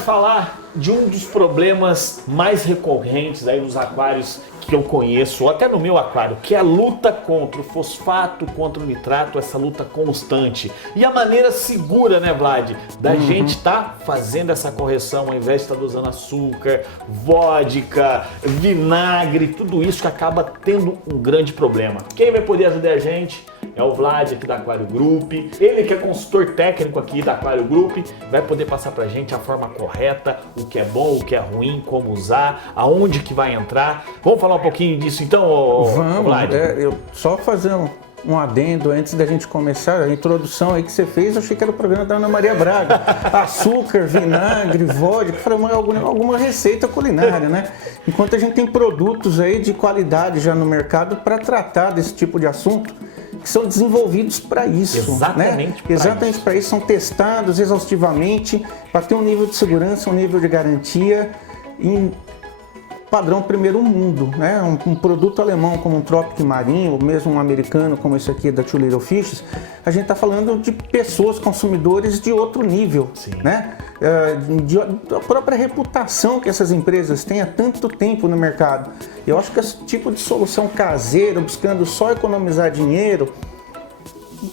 falar de um dos problemas mais recorrentes aí nos aquários que eu conheço, ou até no meu aquário, que é a luta contra o fosfato, contra o nitrato, essa luta constante. E a maneira segura, né, Vlad, da gente tá fazendo essa correção ao invés de estar usando açúcar, vodka, vinagre, tudo isso que acaba tendo um grande problema. Quem vai poder ajudar a gente é o Vlad aqui da Aquário Group. Ele que é consultor técnico aqui da Aquário Group, vai poder passar pra gente a forma correta, o que é bom, o que é ruim, como usar, aonde que vai entrar. Vamos falar um pouquinho disso então, Vamos, Vlad? eu só fazer um adendo antes da gente começar. A introdução aí que você fez, eu achei que era o programa da Ana Maria Braga. Açúcar, vinagre, vodka, alguma receita culinária, né? Enquanto a gente tem produtos aí de qualidade já no mercado para tratar desse tipo de assunto, que são desenvolvidos para isso. Exatamente, né? Exatamente para isso, são testados exaustivamente para ter um nível de segurança, um nível de garantia em padrão primeiro mundo, né? Um produto alemão como um Tropic Marinho, ou mesmo um americano como esse aqui da Two Little Fishes, a gente está falando de pessoas, consumidores de outro nível, Sim. né? Da própria reputação que essas empresas têm há tanto tempo no mercado. Eu acho que esse tipo de solução caseira, buscando só economizar dinheiro,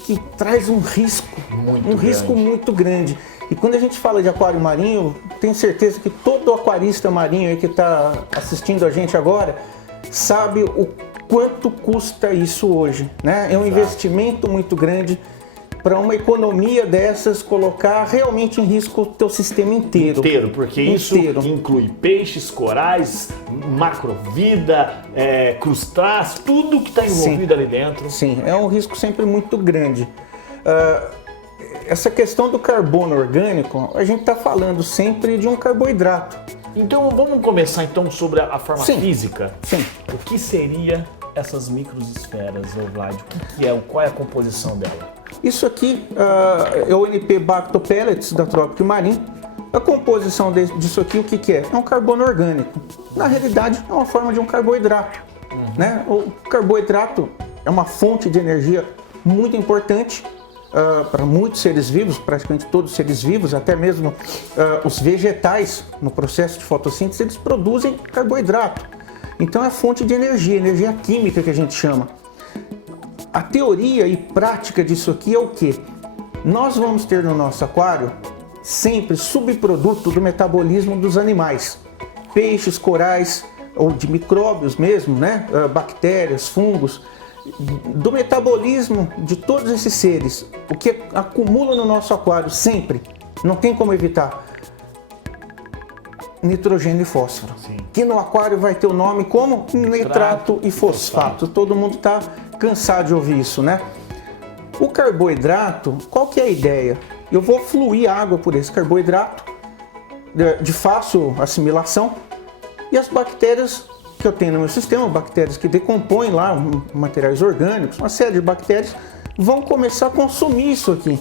que traz um risco muito grande. E quando a gente fala de aquário marinho, tenho certeza que todo aquarista marinho aí que está assistindo a gente agora sabe o quanto custa isso hoje, né? É um investimento muito grande para uma economia dessas colocar realmente em risco o teu sistema inteiro. Porque isso inclui peixes, corais, macrovida, crustáceos, tudo que está envolvido ali dentro. Sim, é um risco sempre muito grande. Essa questão do carbono orgânico, a gente está falando sempre de um carboidrato. Então vamos começar então sobre a forma física. Sim. O que seria essas microesferas, Vlad? O que é? Qual é a composição dela? Isso aqui é o NP Bacto Pellets da Tropic Marinho. A composição disso aqui, o que é? É um carbono orgânico. Na realidade, é uma forma de um carboidrato. Né? O carboidrato é uma fonte de energia muito importante para muitos seres vivos, praticamente todos os seres vivos, até mesmo os vegetais, no processo de fotossíntese, eles produzem carboidrato. Então é fonte de energia química que a gente chama. A teoria e prática disso aqui é o quê? Nós vamos ter no nosso aquário sempre subproduto do metabolismo dos animais. Peixes, corais, ou de micróbios mesmo, né? Bactérias, fungos. Do metabolismo de todos esses seres, o que acumula no nosso aquário sempre, não tem como evitar, nitrogênio e fósforo. Sim. Que no aquário vai ter o nome como nitrato e fosfato. Todo mundo está cansado de ouvir isso, né? O carboidrato, qual que é a ideia? Eu vou fluir água por esse carboidrato de fácil assimilação e as bactérias que eu tenho no meu sistema, bactérias que decompõem lá materiais orgânicos, uma série de bactérias, vão começar a consumir isso aqui.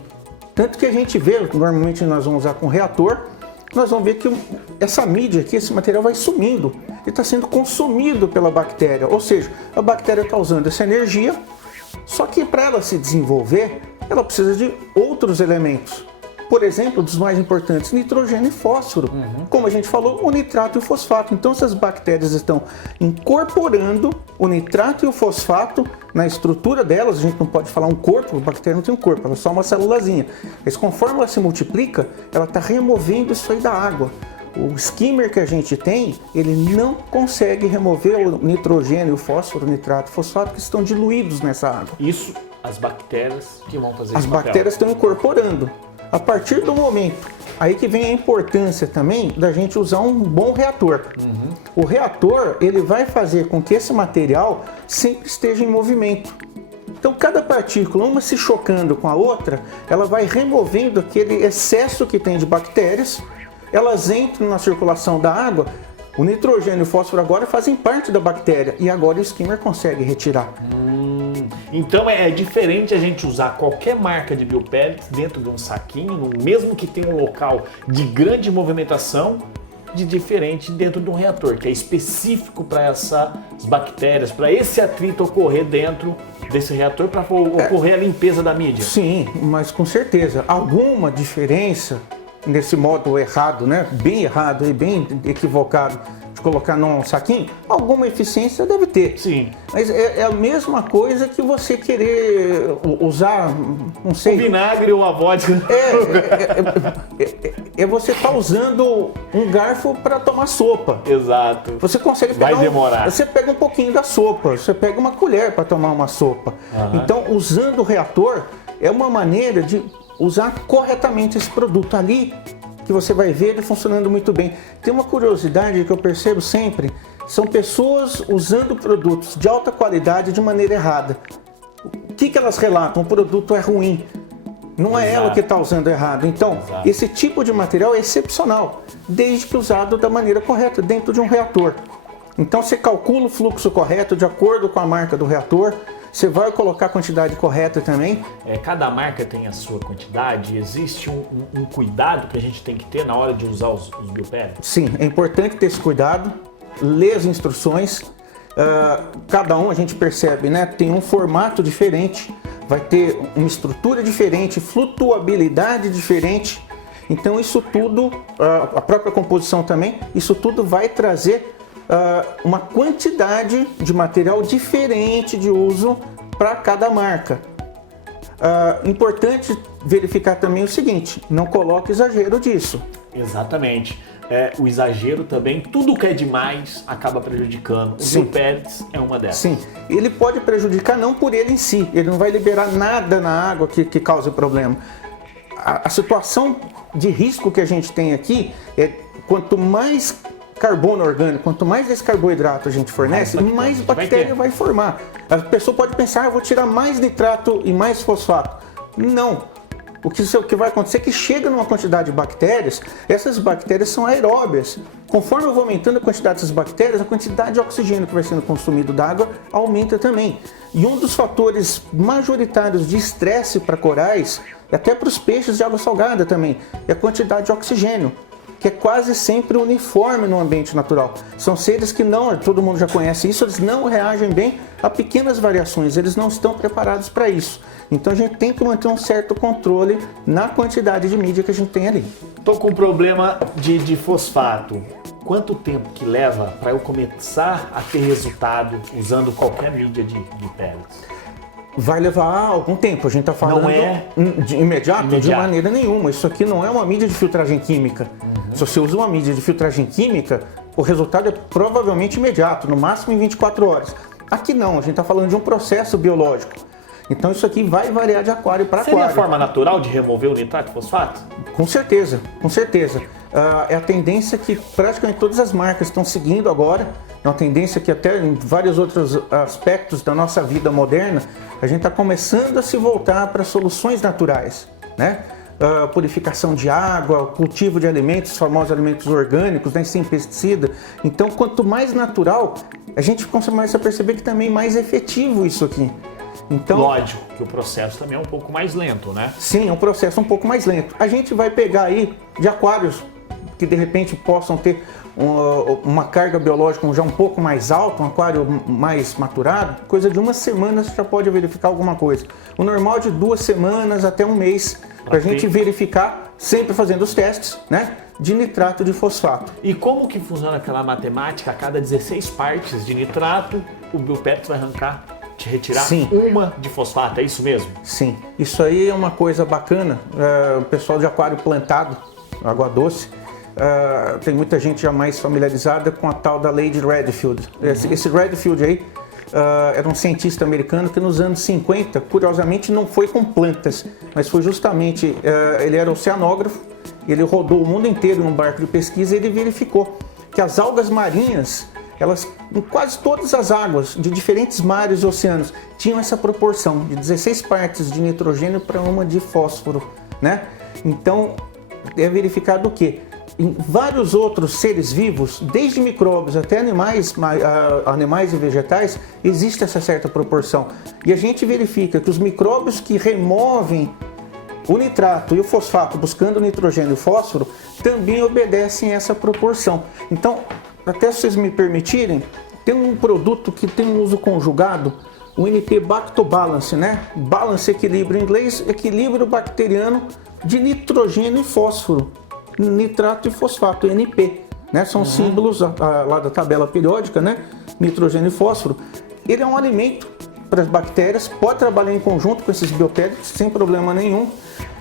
Tanto que a gente vê, normalmente nós vamos usar com reator, nós vamos ver que essa mídia aqui, esse material vai sumindo, ele está sendo consumido pela bactéria, ou seja, a bactéria está usando essa energia, só que para ela se desenvolver, ela precisa de outros elementos. Por exemplo, dos mais importantes, nitrogênio e fósforo. Como a gente falou, o nitrato e o fosfato. Então, essas bactérias estão incorporando o nitrato e o fosfato na estrutura delas. A gente não pode falar um corpo, a bactéria não tem um corpo, ela é só uma célulazinha. Mas conforme ela se multiplica, ela está removendo isso aí da água. O skimmer que a gente tem, ele não consegue remover o nitrogênio, o fósforo, o nitrato e o fosfato que estão diluídos nessa água. Isso, as bactérias que vão fazer As bactérias estão incorporando. A partir do momento, aí que vem a importância também da gente usar um bom reator. O reator, ele vai fazer com que esse material sempre esteja em movimento. Então, cada partícula, uma se chocando com a outra, ela vai removendo aquele excesso que tem de bactérias, elas entram na circulação da água, o nitrogênio e o fósforo agora fazem parte da bactéria e agora o skimmer consegue retirar. Então é diferente a gente usar qualquer marca de biopellets dentro de um saquinho, mesmo que tenha um local de grande movimentação, de diferente dentro de um reator, que é específico para essas bactérias, para esse atrito ocorrer dentro desse reator, para ocorrer a limpeza da mídia. Sim, mas com certeza. Alguma diferença nesse modo errado, né? Bem errado e bem equivocado, de colocar num saquinho, alguma eficiência deve ter. Sim. Mas é a mesma coisa que você querer usar, não sei... O vinagre ou a vodka. Você tá usando um garfo para tomar sopa. Exato. Você consegue pegar Vai demorar. Você pega um pouquinho da sopa, você pega uma colher para tomar uma sopa. Então, usando o reator, é uma maneira de usar corretamente esse produto ali, que você vai ver ele funcionando muito bem. Tem uma curiosidade que eu percebo sempre, são pessoas usando produtos de alta qualidade de maneira errada. O que elas relatam? O produto é ruim. Não é ela que está usando errado. Então, esse tipo de material é excepcional, desde que usado da maneira correta, dentro de um reator. Então, você calcula o fluxo correto de acordo com a marca do reator. Você vai colocar a quantidade correta também. Cada marca tem a sua quantidade. Existe um cuidado que a gente tem que ter na hora de usar os biopellets? Sim, é importante ter esse cuidado, ler as instruções. Cada um a gente percebe, né? Tem um formato diferente, vai ter uma estrutura diferente, flutuabilidade diferente. Então isso tudo, a própria composição também, isso tudo vai trazer uma quantidade de material diferente de uso para cada marca. Importante verificar também o seguinte, não coloque exagero disso. Exatamente. O exagero também, tudo que é demais acaba prejudicando. Os biopellets é uma delas. Sim, ele pode prejudicar não por ele em si, ele não vai liberar nada na água que cause problema. A situação de risco que a gente tem aqui é quanto mais carbono orgânico, quanto mais desse carboidrato a gente fornece, mais bactéria vai formar. A pessoa pode pensar, eu vou tirar mais nitrato e mais fosfato. Não. O que vai acontecer é que chega numa quantidade de bactérias, essas bactérias são aeróbias. Conforme eu vou aumentando a quantidade dessas bactérias, a quantidade de oxigênio que vai sendo consumido da água aumenta também. E um dos fatores majoritários de estresse para corais, e até para os peixes de água salgada também, é a quantidade de oxigênio, que é quase sempre uniforme no ambiente natural. São seres que todo mundo já conhece isso, eles não reagem bem a pequenas variações, eles não estão preparados para isso. Então a gente tem que manter um certo controle na quantidade de mídia que a gente tem ali. Estou com um problema de fosfato. Quanto tempo que leva para eu começar a ter resultado usando qualquer mídia de pellets? Vai levar algum tempo, a gente está falando não é de imediato, de maneira nenhuma. Isso aqui não é uma mídia de filtragem química. Se você usa uma mídia de filtragem química, o resultado é provavelmente imediato, no máximo em 24 horas. Aqui não, a gente está falando de um processo biológico. Então isso aqui vai variar de aquário para aquário. Seria a forma natural de remover o nitrato e fosfato? Com certeza, com certeza. É a tendência que praticamente todas as marcas estão seguindo agora. É uma tendência que até em vários outros aspectos da nossa vida moderna, a gente está começando a se voltar para soluções naturais, né? Purificação de água, cultivo de alimentos, os famosos alimentos orgânicos, né, sem pesticida. Então, quanto mais natural, a gente começa a perceber que também é mais efetivo isso aqui. Então, lógico que o processo também é um pouco mais lento, né? Sim, é um processo um pouco mais lento. A gente vai pegar aí de aquários que de repente possam ter uma carga biológica já um pouco mais alta, um aquário mais maturado, coisa de 1 semana você já pode verificar alguma coisa. O normal é de 2 semanas até 1 mês, para a gente verificar, sempre fazendo os testes, né, de nitrato de fosfato. E como que funciona aquela matemática? A cada 16 partes de nitrato, o biopellet vai arrancar, te retirar uma de fosfato, é isso mesmo? Sim, isso aí é uma coisa bacana. O pessoal de aquário plantado, água doce, tem muita gente já mais familiarizada com a tal da lei de Redfield. Esse Redfield aí era um cientista americano que nos anos 50, curiosamente, não foi com plantas, mas foi justamente, ele era oceanógrafo, ele rodou o mundo inteiro em um barco de pesquisa e ele verificou que as algas marinhas, elas, em quase todas as águas de diferentes mares e oceanos, tinham essa proporção de 16 partes de nitrogênio para 1 de fósforo, né? Então, é verificado o quê? Em vários outros seres vivos, desde micróbios até animais e vegetais, existe essa certa proporção. E a gente verifica que os micróbios que removem o nitrato e o fosfato buscando o nitrogênio e o fósforo também obedecem a essa proporção. Então, até se vocês me permitirem, tem um produto que tem um uso conjugado, o NP Bactobalance, né? Balance, equilíbrio em inglês, equilíbrio bacteriano de nitrogênio e fósforo. nitrato e fosfato, NP, né? São símbolos lá da tabela periódica, né? Nitrogênio e fósforo. Ele é um alimento para as bactérias, pode trabalhar em conjunto com esses biopéritos sem problema nenhum.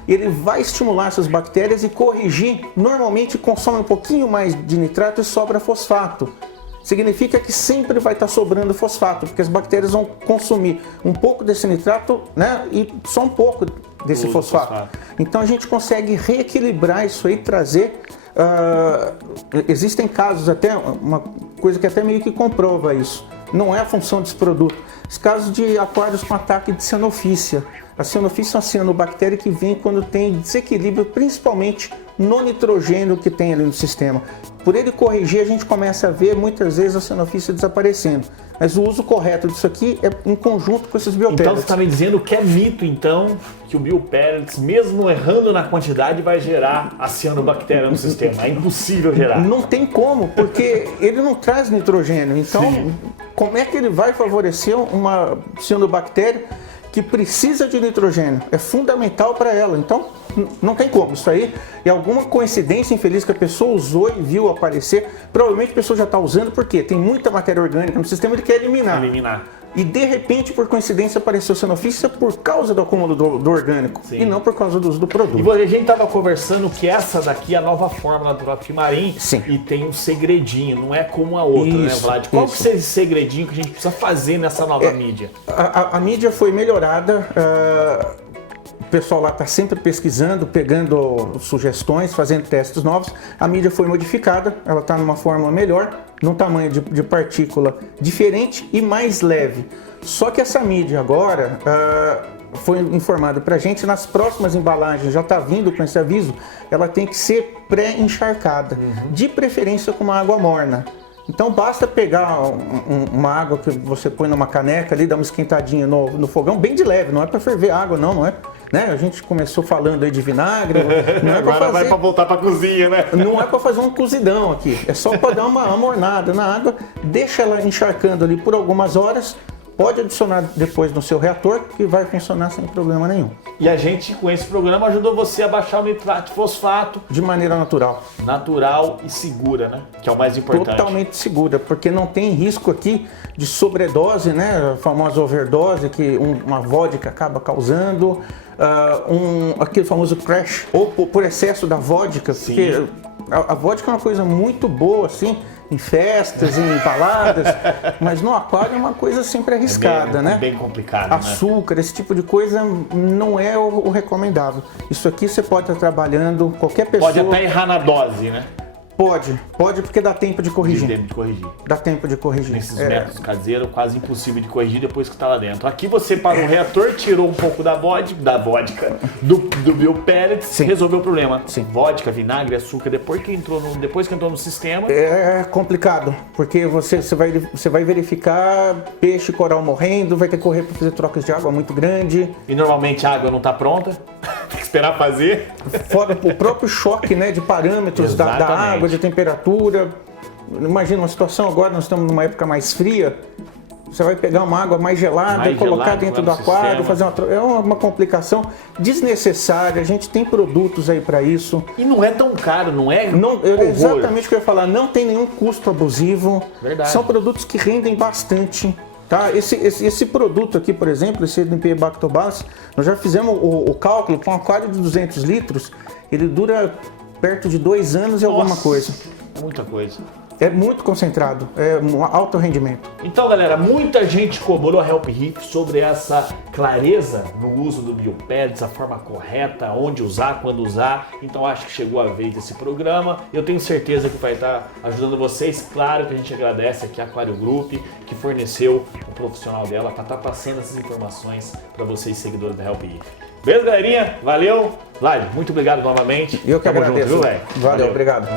Ele vai estimular essas bactérias e corrigir. Normalmente consome um pouquinho mais de nitrato e sobra fosfato. Significa que sempre vai estar sobrando fosfato, porque as bactérias vão consumir um pouco desse nitrato, né, e só um pouco desse fosfato. Então a gente consegue reequilibrar isso aí, trazer... existem casos, até uma coisa que até meio que comprova isso. Não é a função desse produto. Os casos de aquários com ataque de cianofícia. A cianofícia é uma cianobactéria que vem quando tem desequilíbrio, principalmente no nitrogênio que tem ali no sistema. Por ele corrigir, a gente começa a ver muitas vezes a cianofícia desaparecendo. Mas o uso correto disso aqui é em conjunto com esses biopellets. Então você está me dizendo que é mito, então, que o biopellets, mesmo errando na quantidade, vai gerar a cianobactéria no sistema. É impossível gerar. Não tem como, porque ele não traz nitrogênio. Então, como é que ele vai favorecer uma cianobactéria que precisa de nitrogênio? É fundamental para ela. Então, não tem como. Isso aí é alguma coincidência infeliz que a pessoa usou e viu aparecer. Provavelmente a pessoa já está usando porque tem muita matéria orgânica no sistema e ele quer eliminar. E de repente, por coincidência, apareceu cianofícia por causa do acúmulo do orgânico. Sim. E não por causa do uso do produto. E a gente estava conversando que essa daqui é a nova fórmula do Apimarim. Sim. E tem um segredinho, não é como a outra, né, Vlad? Qual que é esse segredinho que a gente precisa fazer nessa nova mídia? A mídia foi melhorada. O pessoal lá está sempre pesquisando, pegando sugestões, fazendo testes novos. A mídia foi modificada, ela está numa fórmula melhor, num tamanho de partícula diferente e mais leve. Só que essa mídia agora foi informada para a gente, nas próximas embalagens, já está vindo com esse aviso, ela tem que ser pré-encharcada, de preferência com uma água morna. Então basta pegar uma água que você põe numa caneca ali, dá uma esquentadinha no fogão, bem de leve, não é para ferver água não é? Né? A gente começou falando aí de vinagre, não é Agora vai para voltar para a cozinha, né? Não é para fazer um cozidão aqui, é só para dar uma mornada na água, deixa ela encharcando ali por algumas horas, pode adicionar depois no seu reator que vai funcionar sem problema nenhum. E a gente, com esse programa, ajudou você a baixar o nitrato e fosfato. De maneira natural. Natural e segura, né? Que é o mais importante. Totalmente segura, porque não tem risco aqui de sobredose, né? A famosa overdose que uma vodka acaba causando, aquele famoso crash, ou por excesso da vodka, porque a vodka é uma coisa muito boa, assim, em festas, em baladas, mas no aquário é uma coisa sempre arriscada, né? Bem complicado, açúcar, esse tipo de coisa não é o recomendável. Isso aqui você pode estar trabalhando, qualquer pessoa... Pode até errar na dose, né? Pode porque dá tempo de corrigir. Dá tempo de corrigir. Nesses métodos caseiros, quase impossível de corrigir depois que está lá dentro. Aqui você parou o reator, tirou um pouco da vodka, do biopellets, resolveu o problema. Sim. Vodka, vinagre, açúcar, depois que entrou no sistema... É complicado, porque você vai verificar peixe, coral morrendo, vai ter que correr para fazer trocas de água muito grande. E normalmente a água não está pronta, tem que esperar fazer. Fora o próprio choque, né, de parâmetros da água, de temperatura. Imagina uma situação agora, nós estamos numa época mais fria, você vai pegar uma água mais gelada e colocar dentro do aquário, fazer é uma complicação desnecessária. A gente tem produtos aí para isso. E não é tão caro, não é? Exatamente o que eu ia falar, não tem nenhum custo abusivo. Verdade. São produtos que rendem bastante. Tá? Esse produto aqui, por exemplo, esse NP Bactobacillus, nós já fizemos o cálculo com um aquário de 200 litros, ele dura perto de 2 anos e alguma coisa. É muita coisa. É muito concentrado, é um alto rendimento. Então, galera, muita gente cobrou a Help Reef sobre essa clareza no uso do biopellets, a forma correta, onde usar, quando usar. Então, acho que chegou a vez desse programa. Eu tenho certeza que vai estar ajudando vocês. Claro que a gente agradece aqui a Aquário Group, que forneceu o profissional dela para estar passando essas informações para vocês, seguidores da Help Reef. Beleza, galerinha? Valeu! Vlad, muito obrigado novamente. Eu que agradeço. Junto, viu, Valeu, obrigado.